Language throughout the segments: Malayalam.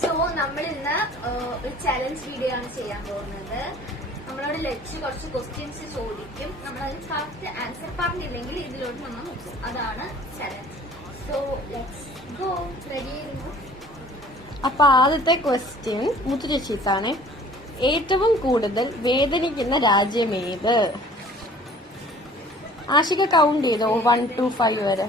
സോ നമ്മൾ ഇന്ന് ഒരു ചലഞ്ച് വീഡിയോ ആണ് ചെയ്യാൻ പോകുന്നത്. നമ്മളോട് ലക്ഷ്യ കുറച്ച് ക്വസ്റ്റ്യൻസ് ചോദിക്കും. നമ്മൾ അതിന് കറക്റ്റ് ആൻസർ പറഞ്ഞില്ലെങ്കിൽ ഇതിലോട്ട് നമ്മൾ നോക്കും. അതാണ് challenge. So let's go. Ready ആയിരുന്നു? അപ്പൊ ആദ്യത്തെ ക്വസ്റ്റ്യൻ മുത്തുചേച്ചിത്താണ്. ഏറ്റവും കൂടുതൽ വേദനിക്കുന്ന രാജ്യം ഏത്? ആഷിക കൗണ്ട് ചെയ്തോ 1 to 5 വരെ.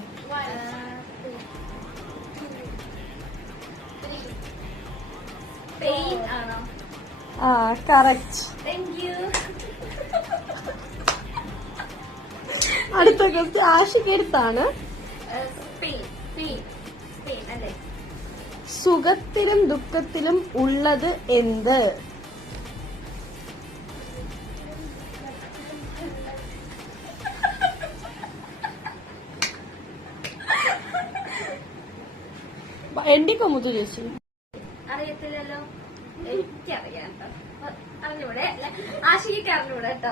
സ്പെയിൻ ആണോ? ആ കറക്റ്റ്. Thank you. അടുത്ത ക്വസ്റ്റ്യൻ ആഷിക അടുത്താണ്. സ്പെയിൻ സ്പെയിൻ സ്പെയിൻ അല്ലേ? സുഖത്തിലും ദുഃഖത്തിലും ഉള്ളത് എന്ത്? എന്റിക്കോ മുത്തു ചേച്ചി? അറിയത്തില്ലല്ലോ. എനിക്കറിയാം കേട്ടോ. അറിഞ്ഞൂടെ? ആശിക്ക് അറിഞ്ഞൂടെ കേട്ടോ.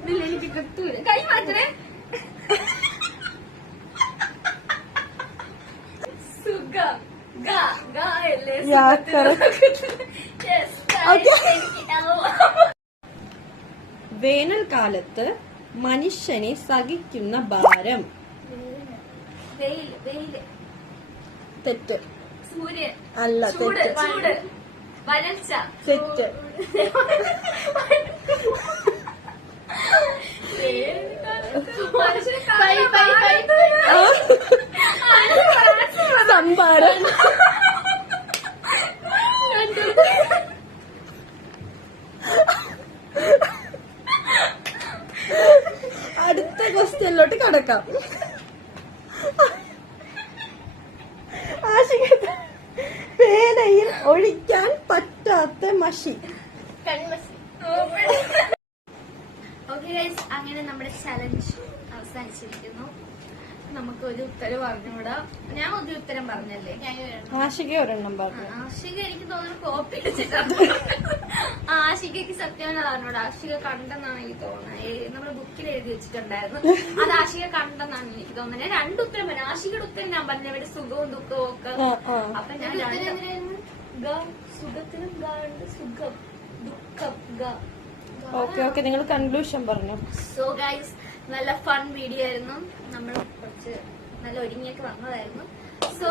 ഇതിൽ എനിക്ക് കിട്ടൂല. കൈ മാറ്റണേ. സുഖം. അല്ലേ? വേനൽക്കാലത്ത് മനുഷ്യനെ സഹിക്കുന്ന ഭാരം. വെയില്. തെറ്റ്. സൂര്യൻ. അല്ല, തെറ്റ്. ചൂട്. വരൾച്ച. തെറ്റ്. സംഭാരം. അടുത്ത ക്വസ്റ്റ്യനിലോട്ട് കടക്കാം. പേനയിൽ ഒഴിക്കാൻ പറ്റാത്ത മഷി. ഓക്കെ ഗൈസ്, അങ്ങനെ നമ്മുടെ ചലഞ്ച് അവസാനിച്ചിരിക്കുന്നു. നമുക്ക് ഒരു ഉത്തരം പറഞ്ഞുകൂടാ. ഞാൻ ഒരു ഉത്തരം പറഞ്ഞല്ലേ? ആഷിക ഒരെണ്ണം പറഞ്ഞു. ആഷിക എനിക്ക് തോന്നുന്നു കോപ്പി അടിച്ചിട്ടാണ്. ആഷികക്ക് സത്യം പറഞ്ഞോട്. ആഷിക കണ്ടെന്നാണ് എനിക്ക് തോന്നുന്നത്. നമ്മുടെ ബുക്കിൽ എഴുതി വെച്ചിട്ടുണ്ടായിരുന്നു. അത് ആഷിക കണ്ടെന്നാണ് എനിക്ക് തോന്നുന്നത്. ഞാൻ രണ്ട് ഉത്തരം പറഞ്ഞു. ആഷികയുടെ ഉത്തരം ഞാൻ പറഞ്ഞു. ഇവിടെ സുഖവും ദുഃഖവും ഒക്കെ. അപ്പൊ ഞാൻ സുഖത്തിനും സുഖം ദുഃഖം. ഓക്കെ നിങ്ങൾ കൺക്ലൂഷൻ പറഞ്ഞു. സോ ഗൈസ്, നല്ല ഫൺ വീഡിയോ ആയിരുന്നു. നമ്മൾ കുറച്ച് നല്ല ഒരുങ്ങിയൊക്കെ വന്നതായിരുന്നു. സോ